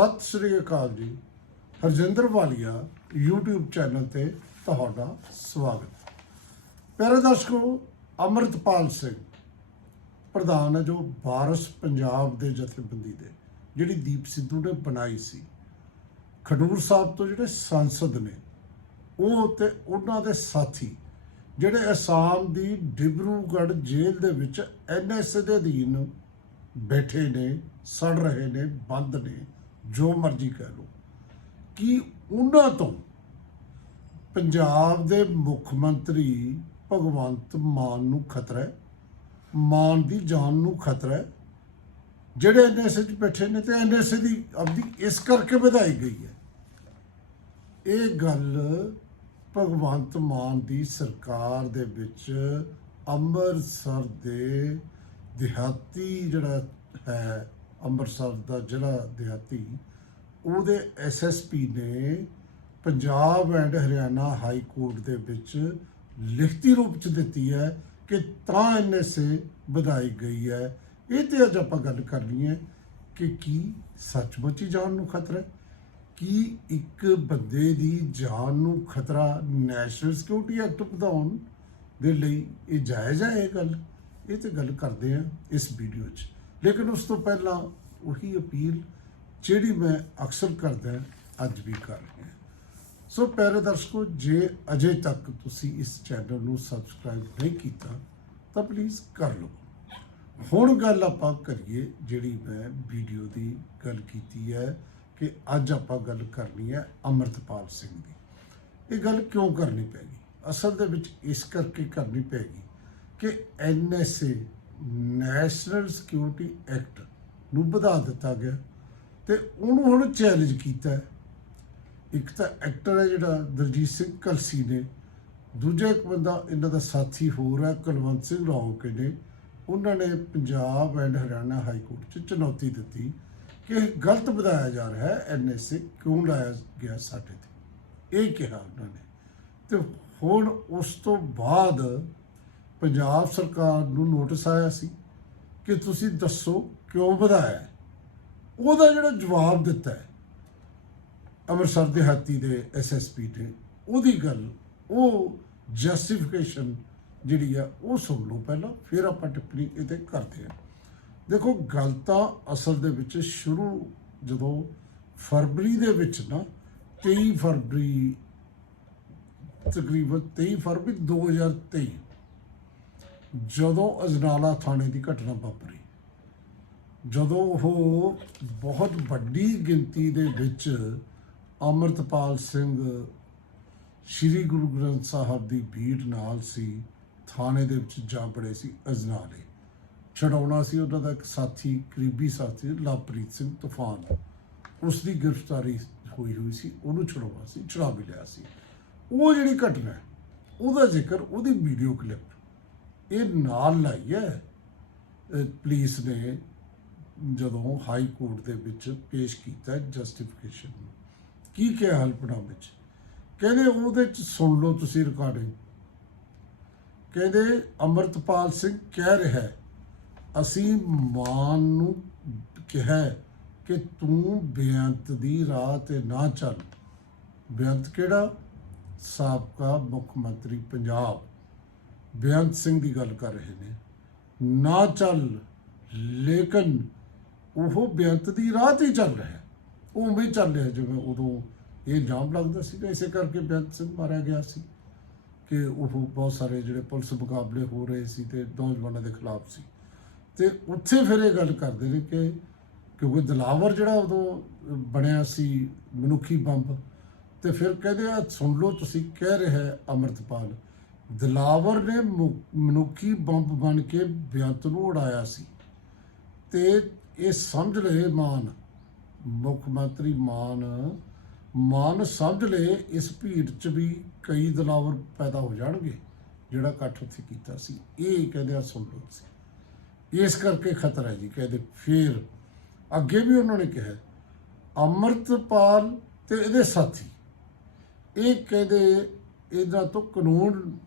ਸਤਿ ਸ੍ਰੀ ਅਕਾਲ ਜੀ। ਹਰਜਿੰਦਰ ਵਾਲੀਆ, YouTube channel ਤੇ ਤੁਹਾਡਾ ਸਵਾਗਤ। ਪਿਆਰੇ ਦਰਸ਼ਕੋ, ਅਮਰਤਪਾਲ ਸਿੰਘ ਪ੍ਰਧਾਨ ਹੈ ਜੋ ਵਾਰਸ ਪੰਜਾਬ ਦੇ ਜਥੇਬੰਦੀ ਦੇ, ਜਿਹੜੀ ਦੀਪ ਸਿੱਧੂ ਨੇ ਬਣਾਈ ਸੀ। ਖਡੂਰ ਸਾਹਿਬ ਤੋਂ ਜਿਹੜੇ ਸੰਸਦ ਨੇ, ਉਹ ਤੇ ਉਹਨਾਂ ਦੇ ਸਾਥੀ, ਜਿਹੜੇ ਅਸਾਮ ਦੀ ਡਿਬਰੂਗੜ੍ਹ ਜੇਲ੍ਹ ਦੇ ਵਿੱਚ ਐਨਐਸਏ ਦੇ ਅਧੀਨ ਬੈਠੇ ਨੇ, ਸੜ ਰਹੇ ਨੇ, ਬੰਦ ਨੇ ਜੋ ਮਰਜ਼ੀ ਕਹਿ ਲਓ, ਕਿ ਉਹਨਾਂ ਤੋਂ ਪੰਜਾਬ ਦੇ ਮੁੱਖ ਮੰਤਰੀ ਭਗਵੰਤ ਮਾਨ ਨੂੰ ਖਤਰਾ ਹੈ, ਮਾਨ ਦੀ ਜਾਨ ਨੂੰ ਖਤਰਾ ਹੈ, ਜਿਹੜੇ ਐਨਐਸਏ 'ਚ ਬੈਠੇ ਨੇ ਤੇ ਐਨਐਸਏ ਦੀ ਆਪਦੀ ਇਸ ਕਰਕੇ ਵਧਾਈ ਗਈ ਹੈ। ਇਹ ਗੱਲ ਭਗਵੰਤ ਮਾਨ ਦੀ ਸਰਕਾਰ ਦੇ ਵਿੱਚ ਅੰਮ੍ਰਿਤਸਰ ਦੇ ਦਿਹਾਤੀ ਜਿਹੜਾ ਹੈ ਅੰਮ੍ਰਿਤਸਰ ਦਾ ਜ਼ਿਲ੍ਹਾ ਦਿਹਾਤੀ, ਉਹਦੇ ਐਸਐਸਪੀ ਨੇ Punjab and Haryana high court ਦੇ ਵਿੱਚ ਲਿਖਤੀ ਰੂਪ ਚ ਦਿੱਤੀ ਹੈ ਕਿ ਤਾਂ ਐਨਐਸਏ ਵਧਾਈ ਗਈ ਹੈ। ਇਹ ਤੇ ਅੱਜ ਆਪਾਂ ਗੱਲ ਕਰਨੀ ਹੈ ਕਿ ਕੀ ਸੱਚਮੁੱਚ ਹੀ ਜਾਨ ਨੂੰ ਖਤਰਾ ਹੈ? ਕੀ ਇੱਕ ਬੰਦੇ ਦੀ ਜਾਨ ਨੂੰ ਖਤਰਾ ਨੈਸ਼ਨਲ ਸਿਕਿਉਰਿਟੀ ਐਕਟ ਵਧਾਉਣ ਦੇ ਲਈ ਇਹ ਜਾਇਜ਼ ਹੈ ਇਹ ਗੱਲ? ਇਹ ਤੇ ਗੱਲ ਕਰਦੇ ਆ ਇਸ ਵੀਡੀਓ 'ਚ। ਲੇਕਿਨ ਉਸ ਤੋਂ ਪਹਿਲਾਂ ਉਹੀ ਅਪੀਲ ਜਿਹੜੀ ਮੈਂ ਅਕਸਰ ਕਰਦਾ ਅੱਜ ਵੀ ਕਰ ਰਿਹਾ ਸੋ ਪਿਆਰੇ ਦਰਸ਼ਕੋ, ਜੇ ਅਜੇ ਤੱਕ ਤੁਸੀਂ ਇਸ ਚੈਨਲ ਨੂੰ ਸਬਸਕ੍ਰਾਈਬ ਨਹੀਂ ਕੀਤਾ, ਤਾਂ ਪਲੀਜ਼ ਕਰ ਲਓ ਹੁਣ ਗੱਲ ਆਪਾਂ ਕਰੀਏ ਜਿਹੜੀ ਮੈਂ ਵੀਡੀਓ ਦੀ ਗੱਲ ਕੀਤੀ ਹੈ ਕਿ ਅੱਜ ਆਪਾਂ ਗੱਲ ਕਰਨੀ ਹੈ ਅਮਰਤਪਾਲ ਸਿੰਘ ਦੀ। ਇਹ ਗੱਲ ਕਿਉਂ ਕਰਨੀ ਪੈਗੀ ਅਸਲ ਦੇ ਵਿੱਚ ਇਸ ਕਰਕੇ ਕਰਨੀ ਪੈਗੀ ਕਿ ਐਨਐਸਏ ਨੈਸ਼ਨਲ ਸਿਕਿਉਰਿਟੀ ਐਕਟ ਨੂੰ ਵਧਾ ਦਿੱਤਾ ਗਿਆ ਤੇ ਉਹਨੂੰ ਹੁਣ ਚੈਲੰਜ ਕੀਤਾ ਇੱਕ ਤਾਂ ਐਕਟਰ ਹੈ ਜਿਹੜਾ ਦਰਜੀਤ ਸਿੰਘ ਕਲਸੀ ਨੇ। ਦੂਜਾ ਇੱਕ ਬੰਦਾ ਇਹਨਾਂ ਦਾ ਸਾਥੀ ਹੋਰ ਹੈ, ਕੁਲਵੰਤ ਸਿੰਘ ਰੌਕੇ ਨੇ। ਉਹਨਾਂ ਨੇ Punjab and Haryana high court 'ਚ ਚੁਣੌਤੀ ਦਿੱਤੀ ਕਿ ਇਹ ਗਲਤ ਵਧਾਇਆ ਜਾ ਰਿਹਾ ਹੈ ਐਨਐਸਏ ਕਿਉਂ ਲਾਇਆ ਗਿਆ ਸਾਡੇ ਤੇ? ਇਹ ਕਿਹਾ ਉਹਨਾਂ ਨੇ। ਤੇ ਹੁਣ ਉਸ ਤੋਂ ਬਾਅਦ ਪੰਜਾਬ ਸਰਕਾਰ ਨੂੰ ਨੋਟਿਸ ਆਇਆ ਸੀ ਕਿ ਤੁਸੀਂ ਦੱਸੋ ਕਿਉਂ ਵਧਾਇਆ ਉਹਦਾ ਜਿਹੜਾ ਜਵਾਬ ਦਿੱਤਾ ਹੈ, ਅੰਮ੍ਰਿਤਸਰ ਦੇ ਹਾਤੀ ਦੇ ਐਸਐਸਪੀ ਨੇ, ਉਹਦੀ ਗੱਲ, ਉਹ ਜਸਟੀਫਿਕੇਸ਼ਨ ਜਿਹੜੀ ਆ, ਉਹ ਸੁਣ ਲਓ ਪਹਿਲਾਂ, ਫਿਰ ਆਪਾਂ ਟਿੱਪਣੀ ਇਹਦੇ ਕਰਦੇ ਹਾਂ। ਦੇਖੋ, ਗੱਲ ਤਾਂ ਅਸਲ ਦੇ ਵਿੱਚ ਸ਼ੁਰੂ ਜਦੋਂ ਫਰਵਰੀ ਦੇ ਵਿੱਚ ਨਾ 23 ਫਰਵਰੀ, ਤਕਰੀਬਨ 23 ਫਰਵਰੀ 2023 ਜਦੋਂ ਅਜਨਾਲਾ ਥਾਣੇ ਦੀ ਘਟਨਾ ਵਾਪਰੀ, ਜਦੋਂ ਉਹ ਬਹੁਤ ਵੱਡੀ ਗਿਣਤੀ ਦੇ ਵਿੱਚ ਅਮਰਤਪਾਲ ਸਿੰਘ ਸ੍ਰੀ ਗੁਰੂ ਗ੍ਰੰਥ ਸਾਹਿਬ ਦੀ ਭੀੜ ਨਾਲ ਸੀ, ਥਾਣੇ ਦੇ ਵਿੱਚ ਜਾ ਬੜੇ ਸੀ ਅਜਨਾਲੇ। ਛਡਾਉਣਾ ਸੀ ਉਹਨਾਂ ਦਾ ਇੱਕ ਸਾਥੀ, ਕਰੀਬੀ ਸਾਥੀ, ਲਵਪ੍ਰੀਤ ਸਿੰਘ ਤੂਫਾਨ। ਉਸ ਦੀ ਗ੍ਰਿਫਤਾਰੀ ਹੋਈ ਹੋਈ ਸੀ, ਉਹਨੂੰ ਛਡਾਉਣਾ ਸੀ, ਛੁਡਾ ਵੀ ਲਿਆ ਸੀ। ਉਹ ਜਿਹੜੀ ਘਟਨਾ ਉਹਦਾ ਜ਼ਿਕਰ ਉਹਦੀ ਵੀਡੀਓ ਕਲਿੱਪ ਇਹ ਨਾਲ ਲਾਈ ਹੈ। ਅਹ ਪੁਲਿਸ ਨੇ ਜਦੋਂ ਹਾਈ ਕੋਰਟ ਦੇ ਵਿੱਚ ਪੇਸ਼ ਕੀਤਾ ਜਸਟੀਫਿਕੇਸ਼ਨ ਕੀ ਕਿਹਾ ਹਲਪਣਾ ਵਿੱਚ? ਕਹਿੰਦੇ ਉਹਦੇ ਚ ਸੁਣ ਲਓ ਤੁਸੀਂ ਰਿਕਾਰਡਿੰਗ ਕਹਿੰਦੇ ਅਮਰਤਪਾਲ ਸਿੰਘ ਕਹਿ ਰਿਹਾ ਅਸੀਂ ਮਾਨ ਨੂੰ ਕਿਹਾ ਕਿ ਤੂੰ ਬੇਅੰਤ ਦੀ ਰਾਹ ਤੇ ਨਾ ਚੱਲ। ਬੇਅੰਤ ਕਿਹੜਾ? ਸਾਬਕਾ ਮੁੱਖ ਮੰਤਰੀ ਪੰਜਾਬ। ਬੇਅੰਤ ਸਿੰਘ ਦੀ ਗੱਲ ਕਰ ਰਹੇ ਨੇ ਨਾ ਚੱਲ, ਲੇਕਿਨ ਉਹ ਬੇਅੰਤ ਦੀ ਰਾਹ ਤੇ ਚੱਲ ਰਿਹਾ ਹੈ। ਉਹ ਉਵੇਂ ਚੱਲ ਰਿਹਾ ਜਿਵੇਂ ਉਦੋਂ ਇਹ ਜਾਮ ਲੱਗਦਾ ਸੀ ਇਸੇ ਕਰਕੇ ਬੇਅੰਤ ਸਿੰਘ ਮਾਰਿਆ ਗਿਆ ਸੀ ਕਿ ਉਹ ਬਹੁਤ ਸਾਰੇ ਜਿਹੜੇ ਪੁਲਿਸ ਮੁਕਾਬਲੇ ਹੋ ਰਹੇ ਸੀ ਤੇ ਨੌਜਵਾਨਾਂ ਦੇ ਖਿਲਾਫ ਸੀ ਤੇ ਉੱਥੇ ਫਿਰ ਇਹ ਗੱਲ ਕਰਦੇ ਨੇ ਕਿ ਕਿਉਂਕਿ ਦਲਾਵਰ ਜਿਹੜਾ ਉਦੋਂ ਬਣਿਆ ਸੀ ਮਨੁੱਖੀ ਬੰਬ, ਤੇ ਫਿਰ ਕਹਿੰਦੇ ਆ, ਸੁਣ ਲਓ ਤੁਸੀਂ, ਕਹਿ ਰਿਹਾ ਹੈ ਅਮਰਤਪਾਲ ਦਲਾਵਰ ਨੇ ਮੁ- ਮਨੁੱਖੀ ਬੰਬ ਬਣ ਕੇ ਬੇਅੰਤ ਨੂੰ ਉਡਾਇਆ ਸੀ। ਤੇ ਇਹ ਸਮਝ ਲਏ ਮਾਨ, ਮੁੱਖ ਮੰਤਰੀ ਮਾਨ ਮਾਨ ਸਮਝ ਲਏ ਇਸ ਭੀੜ ਚ ਵੀ ਕਈ ਦਲਾਵਰ ਪੈਦਾ ਹੋ ਜਾਣਗੇ, ਜਿਹੜਾ ਇਕੱਠ ਉੱਥੇ ਕੀਤਾ ਸੀ। ਇਹ ਕਹਿੰਦੇ ਆ ਸੁਣ ਲਓ ਤੁਸੀਂ ਇਸ ਕਰਕੇ ਖਤਰਾ ਹੈ ਜੀ, ਕਹਿੰਦੇ ਫਿਰ ਅੱਗੇ ਵੀ ਉਹਨਾਂ ਨੇ ਕਿਹਾ, ਅਮਰਤਪਾਲ ਤੇ ਇਹਦੇ ਸਾਥੀ, ਇਹ ਕਹਿੰਦੇ ਇਹਨਾਂ ਤੋਂ ਕਾਨੂੰਨ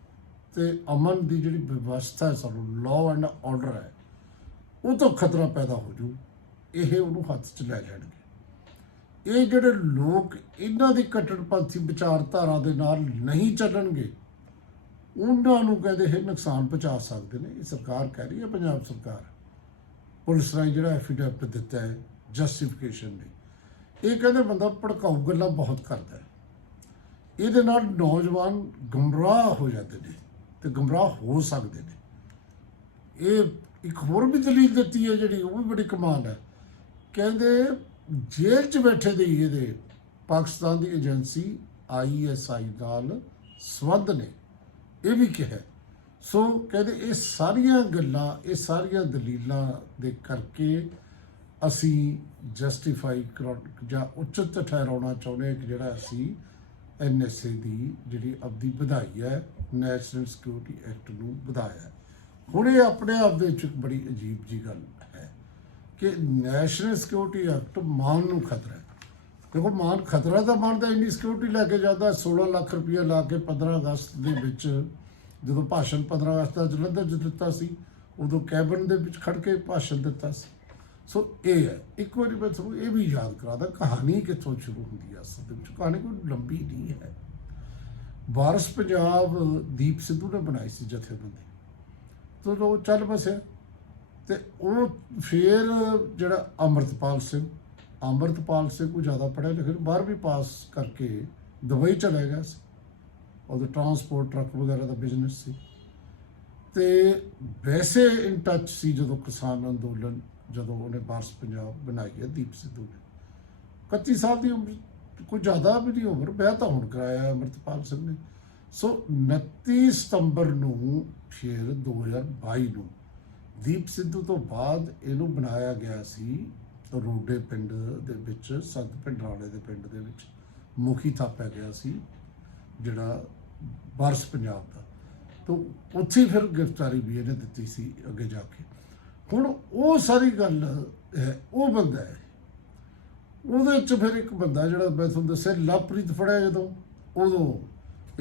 ਤੇ ਅਮਨ ਦੀ ਜਿਹੜੀ ਵਿਵਸਥਾ ਹੈ, ਸਾਨੂੰ ਲਾਅ ਐਂਡ ਆਰਡਰ ਹੈ, ਉਹ ਤੋਂ ਖਤਰਾ ਪੈਦਾ ਹੋ ਜੂ, ਇਹ ਉਹਨੂੰ ਹੱਥ 'ਚ ਲੈ ਲੈਣਗੇ ਇਹ ਜਿਹੜੇ ਲੋਕ ਇਹਨਾਂ ਦੀ ਕੱਟੜਪੰਥੀ ਵਿਚਾਰਧਾਰਾ ਦੇ ਨਾਲ ਨਹੀਂ ਚੱਲਣਗੇ, ਉਹਨਾਂ ਨੂੰ ਕਹਿੰਦੇ ਇਹ ਨੁਕਸਾਨ ਪਹੁੰਚਾ ਸਕਦੇ ਨੇ, ਇਹ ਸਰਕਾਰ ਕਹਿ ਰਹੀ ਹੈ, ਪੰਜਾਬ ਸਰਕਾਰ। ਪੁਲਿਸ ਰਾਹੀਂ ਜਿਹੜਾ ਐਫੀਡੈਵਿਟ ਦਿੱਤਾ ਹੈ ਜਸਟੀਫਿਕੇਸ਼ਨ ਲਈ। ਇਹ ਕਹਿੰਦੇ ਬੰਦਾ ਭੜਕਾਊ ਗੱਲਾਂ ਬਹੁਤ ਕਰਦਾ ਹੈ। ਇਹਦੇ ਨਾਲ ਨੌਜਵਾਨ ਗਮਰਾਹ ਹੋ ਜਾਂਦੇ ਨੇ। ਤੇ ਗੁੰਮਰਾਹ ਹੋ ਸਕਦੇ ਨੇ। ਇਹ ਇੱਕ ਹੋਰ ਵੀ ਦਲੀਲ ਦਿੱਤੀ ਹੈ ਜਿਹੜੀ, ਉਹ ਵੀ ਬੜੀ ਕਮਾਲ ਹੈ। ਕਹਿੰਦੇ, ਜੇਲ੍ਹ 'ਚ ਬੈਠੇ ਦੇ ਹੀ ਇਹਦੇ ਪਾਕਿਸਤਾਨ ਦੀ ਏਜੰਸੀ ਆਈਐਸਆਈ ਨਾਲ ਸੰਬੰਧ ਨੇ। ਇਹ ਵੀ ਕਿਹਾ ਸੋ ਕਹਿੰਦੇ, ਇਹ ਸਾਰੀਆਂ ਗੱਲਾਂ, ਇਹ ਸਾਰੀਆਂ ਦਲੀਲਾਂ ਦੇ ਕਰਕੇ ਅਸੀਂ ਜਸਟੀਫਾਈ ਜਾਂ ਉਚਿਤ ਠਹਿਰਾਉਣਾ ਚਾਹੁੰਦੇ ਹਾਂ ਕਿ ਜਿਹੜਾ ਅਸੀਂ ਐਨਐਸਏ ਦੀ ਜਿਹੜੀ ਅਵਧੀ ਵਧਾਈ ਹੈ ਨੈਸ਼ਨਲ ਸਿਕਿਉਰਿਟੀ ਐਕਟ ਨੂੰ ਵਧਾਇਆ ਹੁਣ ਇਹ ਆਪਣੇ ਆਪ ਦੇ ਵਿੱਚ ਇੱਕ ਬੜੀ ਅਜੀਬ ਜੀ ਗੱਲ ਹੈ ਕਿ ਨੈਸ਼ਨਲ ਸਿਕਿਉਰਿਟੀ ਐਕਟ ਮਾਨ ਨੂੰ ਖਤਰਾ ਹੈ। ਦੇਖੋ, ਮਾਨ ਖਤਰਾ ਤਾਂ ਮੰਨਦਾ ਇੰਨੀ ਸਿਕਿਉਰਿਟੀ ਲੈ ਕੇ ਜਾਂਦਾ 16 ਲੱਖ ਰੁਪਏ ਲਾ ਕੇ 15 ਅਗਸਤ ਦੇ ਵਿੱਚ ਜਦੋਂ ਭਾਸ਼ਣ 15 ਅਗਸਤ ਦਾ ਜਲੰਧਰ 'ਚ ਦਿੱਤਾ ਸੀ, ਉਦੋਂ ਕੈਬਨ ਦੇ ਵਿੱਚ ਖੜ ਕੇ ਭਾਸ਼ਣ ਦਿੱਤਾ ਸੀ। ਸੋ ਇਹ ਹੈ। ਇੱਕ ਵਾਰੀ ਮੈਂ ਤੁਹਾਨੂੰ ਇਹ ਵੀ ਯਾਦ ਕਰਾਦਾ ਕਹਾਣੀ ਕਿੱਥੋਂ ਸ਼ੁਰੂ ਹੁੰਦੀ ਹੈ, ਅਸਲ ਦੇ ਵਿੱਚ ਕਹਾਣੀ ਕੋਈ ਲੰਬੀ ਨਹੀਂ ਹੈ। ਵਾਰਸ ਪੰਜਾਬ ਦੀਪ ਸਿੱਧੂ ਨੇ ਬਣਾਈ ਸੀ ਜਥੇਬੰਦੀ। ਤੋਂ ਉਹ ਚੱਲ ਬਸਿਆ ਤੇ ਉਹ ਫੇਰ ਜਿਹੜਾ ਅਮਰਤਪਾਲ ਸਿੰਘ ਅਮਰਤਪਾਲ ਸਿੰਘ ਕੋ ਜ਼ਿਆਦਾ ਪੜ੍ਹਿਆ ਲਿਖਿਆ ਬਾਹਰ ਵੀ ਪਾਸ ਕਰਕੇ ਦੁਬਈ ਚਲਾ ਗਿਆ ਸੀ। ਉਹਦਾ ਟਰਾਂਸਪੋਰਟ ਟਰੱਕ ਵਗੈਰਾ ਦਾ ਬਿਜ਼ਨਸ ਸੀ। ਤੇ ਵੈਸੇ ਇਨ ਟੱਚ ਸੀ ਜਦੋਂ ਕਿਸਾਨ ਅੰਦੋਲਨ, ਜਦੋਂ ਉਹਨੇ ਵਾਰਸ ਪੰਜਾਬ ਬਣਾਈ ਹੈ ਦੀਪ ਸਿੱਧੂ ਨੇ। 31 ਸਾਲ ਦੀ ਉਮਰ ਕੋਈ ਜ਼ਿਆਦਾ ਵੀ ਨਹੀਂ ਉਮਰ ਵਿਆਹ ਤਾਂ ਹੁਣ ਕਰਾਇਆ ਹੈ ਅਮਰਤਪਾਲ ਸਿੰਘ ਨੇ। ਸੋ 29 ਸਤੰਬਰ ਨੂੰ ਫਿਰ 2022 ਨੂੰ ਦੀਪ ਸਿੱਧੂ ਤੋਂ ਬਾਅਦ ਇਹਨੂੰ ਬਣਾਇਆ ਗਿਆ ਸੀ ਰੋਡੇ ਪਿੰਡ ਦੇ ਵਿੱਚ, ਸੰਤ ਪਿੰਡਰਾਲੇ ਦੇ ਪਿੰਡ ਦੇ ਵਿੱਚ। ਮੁਖੀ ਥਾਪਿਆ ਗਿਆ ਸੀ, ਜਿਹੜਾ ਵਾਰਸ ਪੰਜਾਬ ਦਾ। ਤੋਂ, ਉੱਥੇ ਫਿਰ ਗ੍ਰਿਫਤਾਰੀ ਵੀ ਇਹਨੇ ਦਿੱਤੀ ਸੀ ਅੱਗੇ ਜਾ ਕੇ। ਹੁਣ ਉਹ ਸਾਰੀ ਗੱਲ ਹੈ, ਉਹ ਬੰਦਾ ਹੈ ਉਹਦੇ ਚ ਫਿਰ ਇੱਕ ਬੰਦਾ ਜਿਹੜਾ ਮੈਂ ਤੁਹਾਨੂੰ ਦੱਸਿਆ, ਲਵਪ੍ਰੀਤ ਫੜਿਆ ਜਦੋਂ, ਉਦੋਂ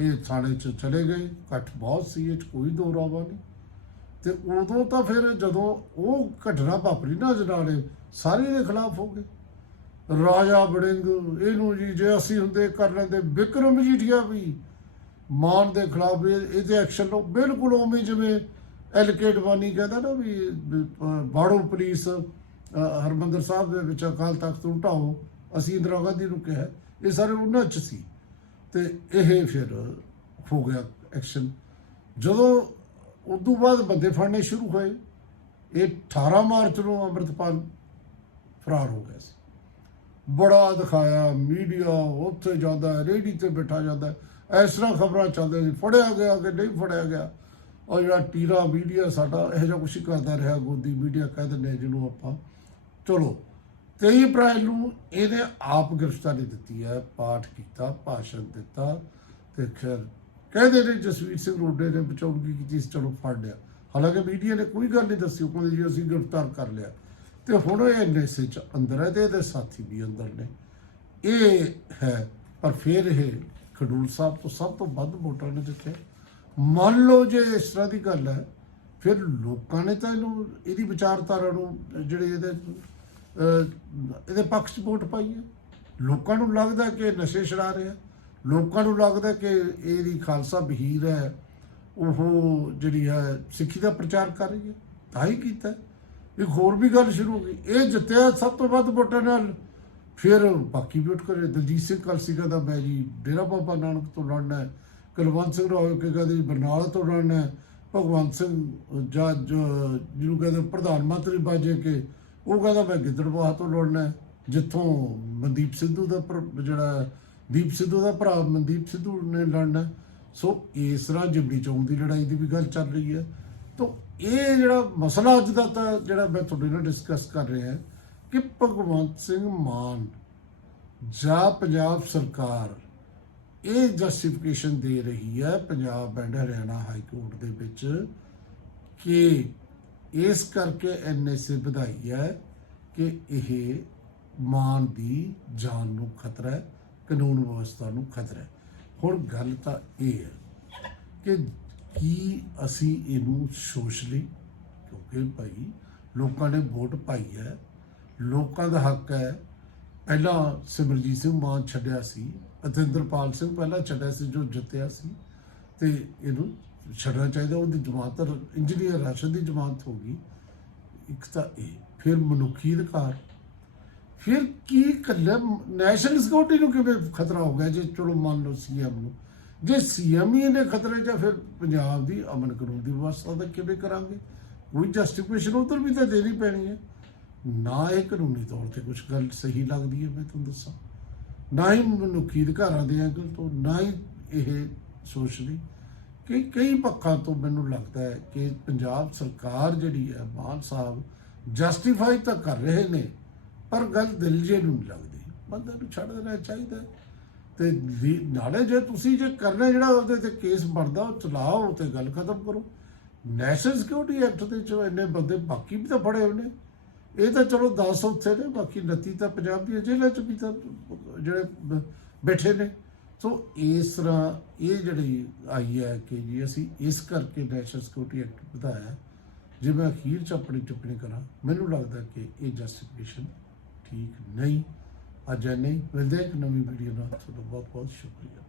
ਇਹ ਥਾਣੇ ਚ ਚਲੇ ਗਏ। ਇਕੱਠ ਬਹੁਤ ਸੀ, ਇਹ ਚ ਕੋਈ ਦੋ ਰਾਵਾ ਨਹੀਂ। ਤੇ ਉਦੋਂ ਤਾਂ ਫਿਰ ਜਦੋਂ ਉਹ ਘਟਨਾ ਵਾਪਰੀ ਨਾ ਜਨਾਲੇ ਸਾਰੇ ਦੇ ਖਿਲਾਫ ਹੋ ਗਏ। ਰਾਜਾ ਬੜਿੰਗ ਇਹਨੂੰ ਜੀ ਜੇ ਅਸੀਂ ਹੁੰਦੇ ਕਰ ਲੈਂਦੇ, ਵਿਕਰਮ ਜੀਠੀਆ ਵੀ ਮਾਨ ਦੇ ਖਿਲਾਫ ਵੀ ਇਹਦੇ ਐਕਸ਼ਨ ਲਓ ਬਿਲਕੁਲ ਉਵੇਂ ਹੀ ਜਿਵੇਂ ਐਲਕੇ ਅਡਵਾਨੀ ਕਹਿੰਦਾ ਨਾ ਵੀ ਬਾੜੋ ਪੁਲਿਸ ਹਰਮੰਦਰ ਸਾਹਿਬ ਦੇ ਵਿੱਚ ਅਕਾਲ ਤਖਤ ਨੂੰ ਢਾਓ ਅਸੀਂ ਇੰਦਰਾ ਗਾਂਧੀ ਨੂੰ ਕਿਹਾ, ਇਹ ਸਾਰੇ ਉਹਨਾਂ ਚ ਸੀ। ਤੇ ਇਹ ਫਿਰ ਹੋ ਗਿਆ ਐਕਸ਼ਨ ਜਦੋਂ ਉਦੋਂ ਬਾਅਦ ਬੰਦੇ ਫੜਨੇ ਸ਼ੁਰੂ ਹੋਏ, ਇਹ 18 ਮਾਰਚ ਨੂੰ ਅੰਮ੍ਰਿਤਪਾਲ ਫਰਾਰ ਹੋ ਗਿਆ ਸੀ। ਬੜਾ ਦਿਖਾਇਆ, ਮੀਡੀਆ ਉੱਥੇ ਜਾਂਦਾ ਰੇੜੀ ਤੇ ਬੈਠਾ ਜਾਂਦਾ ਇਸ ਤਰ੍ਹਾਂ ਖਬਰਾਂ ਚੱਲਦੇ ਸੀ, ਫੜਿਆ ਗਿਆ ਕਿ ਨਹੀਂ ਫੜਿਆ ਗਿਆ। ਔਰ ਜਿਹੜਾ ਟੀਰਾ ਮੀਡੀਆ ਸਾਡਾ ਇਹੋ ਜਿਹਾ ਕੁਛ ਹੀ ਕਰਦਾ ਰਿਹਾ, ਗੋਦੀ ਮੀਡੀਆ ਕਹਿ ਦਿੰਦੇ ਹਾਂ ਜਿਹਨੂੰ ਆਪਾਂ। ਚਲੋ 23 ਅਪ੍ਰੈਲ ਨੂੰ ਇਹਨੇ ਆਪ ਗ੍ਰਿਫਤਾਰੀ ਦਿੱਤੀ ਹੈ, ਪਾਠ ਕੀਤਾ, ਭਾਸ਼ਣ ਦਿੱਤਾ ਤੇ ਖੈਰ ਕਹਿੰਦੇ ਨੇ ਜਸਵੀਰ ਸਿੰਘ ਰੋਡੇ ਨੇ ਬਚਾਉਣਗੀ ਕੀਤੀ ਸੀ ਚਲੋ ਫੜ ਲਿਆ। ਹਾਲਾਂਕਿ ਮੀਡੀਆ ਨੇ ਕੋਈ ਗੱਲ ਨਹੀਂ ਦੱਸੀ, ਉਹ ਕਹਿੰਦੇ ਜੀ ਅਸੀਂ ਗ੍ਰਿਫਤਾਰ ਕਰ ਲਿਆ। ਤੇ ਹੁਣ ਇਹ ਐਨਐਸਏ ਚ ਅੰਦਰ ਹੈ ਤੇ ਇਹਦੇ ਸਾਥੀ ਵੀ ਅੰਦਰ ਨੇ। ਇਹ ਹੈ, ਪਰ ਫਿਰ ਇਹ ਖਡੂਰ ਸਾਹਿਬ ਤੋਂ ਸਭ ਤੋਂ ਵੱਧ ਵੋਟਾਂ ਨੇ ਜਿੱਥੇ। ਮੰਨ ਲਓ ਜੇ ਇਸ ਤਰ੍ਹਾਂ ਦੀ ਗੱਲ ਹੈ, ਫਿਰ ਲੋਕਾਂ ਨੇ ਤਾਂ ਇਹਨੂੰ, ਇਹਦੀ ਵਿਚਾਰਧਾਰਾ ਨੂੰ, ਜਿਹੜੇ ਇਹਦੇ ਇਹਦੇ ਪੱਖ 'ਚ ਵੋਟ ਪਾਈ ਹੈ। ਲੋਕਾਂ ਨੂੰ ਲੱਗਦਾ ਕਿ ਇਹ ਨਸ਼ੇ ਛਡਾ ਰਿਹਾ ਲੋਕਾਂ ਨੂੰ ਲੱਗਦਾ ਕਿ ਇਹਦੀ ਖਾਲਸਾ ਬਹੀਰ ਹੈ, ਉਹ ਜਿਹੜੀ ਹੈ ਸਿੱਖੀ ਦਾ ਪ੍ਰਚਾਰ ਕਰ ਰਹੀ ਹੈ। ਤਾਂ ਹੀ ਕੀਤਾ ਇੱਕ ਹੋਰ ਵੀ ਗੱਲ ਸ਼ੁਰੂ ਹੋ ਗਈ। ਇਹ ਜਿੱਤਿਆ ਸਭ ਤੋਂ ਵੱਧ ਵੋਟਾਂ ਨਾਲ। ਫਿਰ ਬਾਕੀ ਵੋਟ ਕਰੇ। ਦਲਜੀਤ ਸਿੰਘ ਕਲਸੀ ਕਹਿੰਦਾ ਮੈਂ ਜੀ ਡੇਰਾ ਬਾਬਾ ਨਾਨਕ ਤੋਂ ਲੜਨਾ ਹੈ। ਕੁਲਵੰਤ ਸਿੰਘ ਰਾਓ ਕੇ ਕਹਿੰਦੇ ਜੀ ਬਰਨਾਲਾ ਤੋਂ ਲੜਨਾ ਹੈ। ਭਗਵੰਤ ਸਿੰਘ ਜੱਜ ਜਿਹਨੂੰ ਕਹਿੰਦੇ ਪ੍ਰਧਾਨ ਮੰਤਰੀ ਬਾਜੇ ਕੇ ਉਹ ਕਹਿੰਦਾ ਮੈਂ ਗਿੱਦੜਬਾਹ ਤੋਂ ਲੜਨਾ ਜਿੱਥੋਂ ਮਨਦੀਪ ਸਿੱਧੂ ਦਾ ਭਰ- ਜਿਹੜਾ ਦੀਪ ਸਿੱਧੂ ਦਾ ਭਰਾ ਮਨਦੀਪ ਸਿੱਧੂ ਨੇ ਲੜਨਾ ਸੋ ਇਸ ਤਰ੍ਹਾਂ ਜਿਮਨੀ ਚੌਂਕ ਦੀ ਲੜਾਈ ਦੀ ਵੀ ਗੱਲ ਚੱਲ ਰਹੀ ਹੈ। ਤਾਂ ਇਹ ਜਿਹੜਾ ਮਸਲਾ ਅੱਜ ਦਾ ਤਾਂ ਜਿਹੜਾ ਮੈਂ ਤੁਹਾਡੇ ਨਾਲ ਡਿਸਕਸ ਕਰ ਰਿਹਾ ਹਾਂ ਕਿ ਭਗਵੰਤ ਸਿੰਘ ਮਾਨ ਜਾਂ ਪੰਜਾਬ ਸਰਕਾਰ ਇਹ ਜਸਟੀਫਿਕੇਸ਼ਨ ਦੇ ਰਹੀ ਹੈ Punjab and Haryana high court ਦੇ ਵਿੱਚ ਕਿ ਇਸ ਕਰਕੇ ਐਨਐਸਏ ਵਧਾਈ ਹੈ ਕਿ ਇਹ ਮਾਨ ਦੀ ਜਾਨ ਨੂੰ ਖਤਰਾ ਹੈ, ਕਾਨੂੰਨ ਵਿਵਸਥਾ ਨੂੰ ਖਤਰਾ ਹੈ। ਹੁਣ ਗੱਲ ਤਾਂ ਇਹ ਹੈ ਕਿ ਕੀ ਅਸੀਂ ਇਹਨੂੰ ਸੋਸ਼ਲੀ ਕਿਉਂਕਿ ਭਾਈ ਲੋਕਾਂ ਨੇ ਵੋਟ ਪਾਈ ਹੈ, ਲੋਕਾਂ ਦਾ ਹੱਕ ਹੈ। ਪਹਿਲਾਂ ਸਿਮਰਜੀਤ ਸਿੰਘ ਮਾਨ ਛੱਡਿਆ ਸੀ ਅਤਿੰਦਰਪਾਲ ਸਿੰਘ ਪਹਿਲਾਂ ਛੱਡਿਆ ਸੀ, ਜੋ ਜਿੱਤਿਆ ਸੀ, ਤੇ ਇਹਨੂੰ ਛੱਡਣਾ ਚਾਹੀਦਾ, ਉਹਦੀ ਜਮਾਤ ਇੰਜੀਨੀਅਰ ਰਾਸ਼ਦ ਦੀ ਜਮਾਤ ਹੋ ਗਈ। ਇੱਕ ਤਾਂ ਇਹ, ਫਿਰ ਮਨੁੱਖੀ ਅਧਿਕਾਰ। ਫਿਰ ਕੀ ਕੱਲੇ ਨੈਸ਼ਨਲ ਸਿਕਿਉਰਿਟੀ ਨੂੰ ਕਿਵੇਂ ਖਤਰਾ ਹੋ ਗਿਆ ਜੇ ਚਲੋ ਮੰਨ ਲਓ ਸੀਐਮ ਨੂੰ? ਜੇ ਸੀਐਮ ਹੀ ਇਹਨੇ ਖਤਰੇ ਜਾਂ ਫਿਰ ਪੰਜਾਬ ਦੀ ਅਮਨ ਕਾਨੂੰਨ ਦੀ ਵਿਵਸਥਾ ਦਾ ਕਿਵੇਂ ਕਰਾਂਗੇ? ਕੋਈ ਜਸਟੀਫਿਕੇਸ਼ਨ ਉਧਰ ਵੀ ਤਾਂ ਦੇਣੀ ਪੈਣੀ ਹੈ। ਨਾ ਇਹ ਕਾਨੂੰਨੀ ਤੌਰ ਤੇ ਕੁਝ ਗੱਲ ਸਹੀ ਲੱਗਦੀ ਹੈ, ਮੈਂ ਤੁਹਾਨੂੰ ਦੱਸਾਂ। ਨਾ ਹੀ ਮਨੁੱਖੀ ਅਧਿਕਾਰਾਂ ਦੇ ਐਂਗਲ ਤੋਂ, ਨਾ ਹੀ ਇਹ ਸੋਸ਼ਲੀ ਕਿ ਕਈ ਪੱਖਾਂ ਤੋਂ ਮੈਨੂੰ ਲੱਗਦਾ ਹੈ ਕਿ ਪੰਜਾਬ ਸਰਕਾਰ ਜਿਹੜੀ ਹੈ, ਮਾਨ ਸਾਹਿਬ ਜਸਟੀਫਾਈ ਤਾਂ ਕਰ ਰਹੇ ਨੇ, ਪਰ ਗੱਲ ਦਿਲ ਜੇ ਨੂੰ ਨਹੀਂ ਲੱਗਦੀ। ਬੰਦੇ ਨੂੰ ਛੱਡ ਦੇਣਾ ਚਾਹੀਦਾ ਹੈ। ਤੇ ਨਾਲੇ ਜੇ ਤੁਸੀਂ ਜੇ ਕਰਨਾ ਜਿਹੜਾ ਉਹਦੇ ਤੇ ਕੇਸ ਬਣਦਾ, ਉਹ ਚਲਾਓ ਤੇ ਗੱਲ ਖਤਮ ਕਰੋ। ਨੈਸ਼ਨਲ ਸਿਕਿਉਰਿਟੀ ਐਕਟ ਦੇ ਚ ਇੰਨੇ ਬੰਦੇ ਬਾਕੀ ਵੀ ਤਾਂ ਫੜੇ ਹੋਏ ਨੇ। ਇਹ ਤਾਂ ਚਲੋ 10 ਉੱਥੇ ਨੇ, ਬਾਕੀ 29 ਤਾਂ ਪੰਜਾਬ ਦੀਆਂ ਜੇਲ੍ਹਾਂ ਚ ਵੀ ਤਾਂ ਜਿਹੜੇ ਬੈਠੇ ਨੇ। ਸੋ ਇਸ ਤਰ੍ਹਾਂ ਇਹ ਜਿਹੜੀ ਆਈ ਹੈ ਕਿ ਜੀ ਅਸੀਂ ਇਸ ਕਰਕੇ ਨੈਸ਼ਨਲ ਸਿਕਿਉਰਿਟੀ ਐਕਟ ਵਧਾਇਆ ਜੇ ਮੈਂ ਅਖੀਰ ਚ ਆਪਣੀ ਟਿੱਪਣੀ ਕਰਾਂ, ਮੈਨੂੰ ਲੱਗਦਾ ਕਿ ਇਹ ਜਸਟੀਫਿਕੇਸ਼ਨ ਠੀਕ ਨਹੀਂ, ਅੱਜ ਨਹੀਂ ਮਿਲਦੇ ਇੱਕ ਨਵੀਂ ਵੀਡੀਓ ਨਾਲ। ਤੁਹਾਡਾ ਬਹੁਤ ਬਹੁਤ ਸ਼ੁਕਰੀਆ।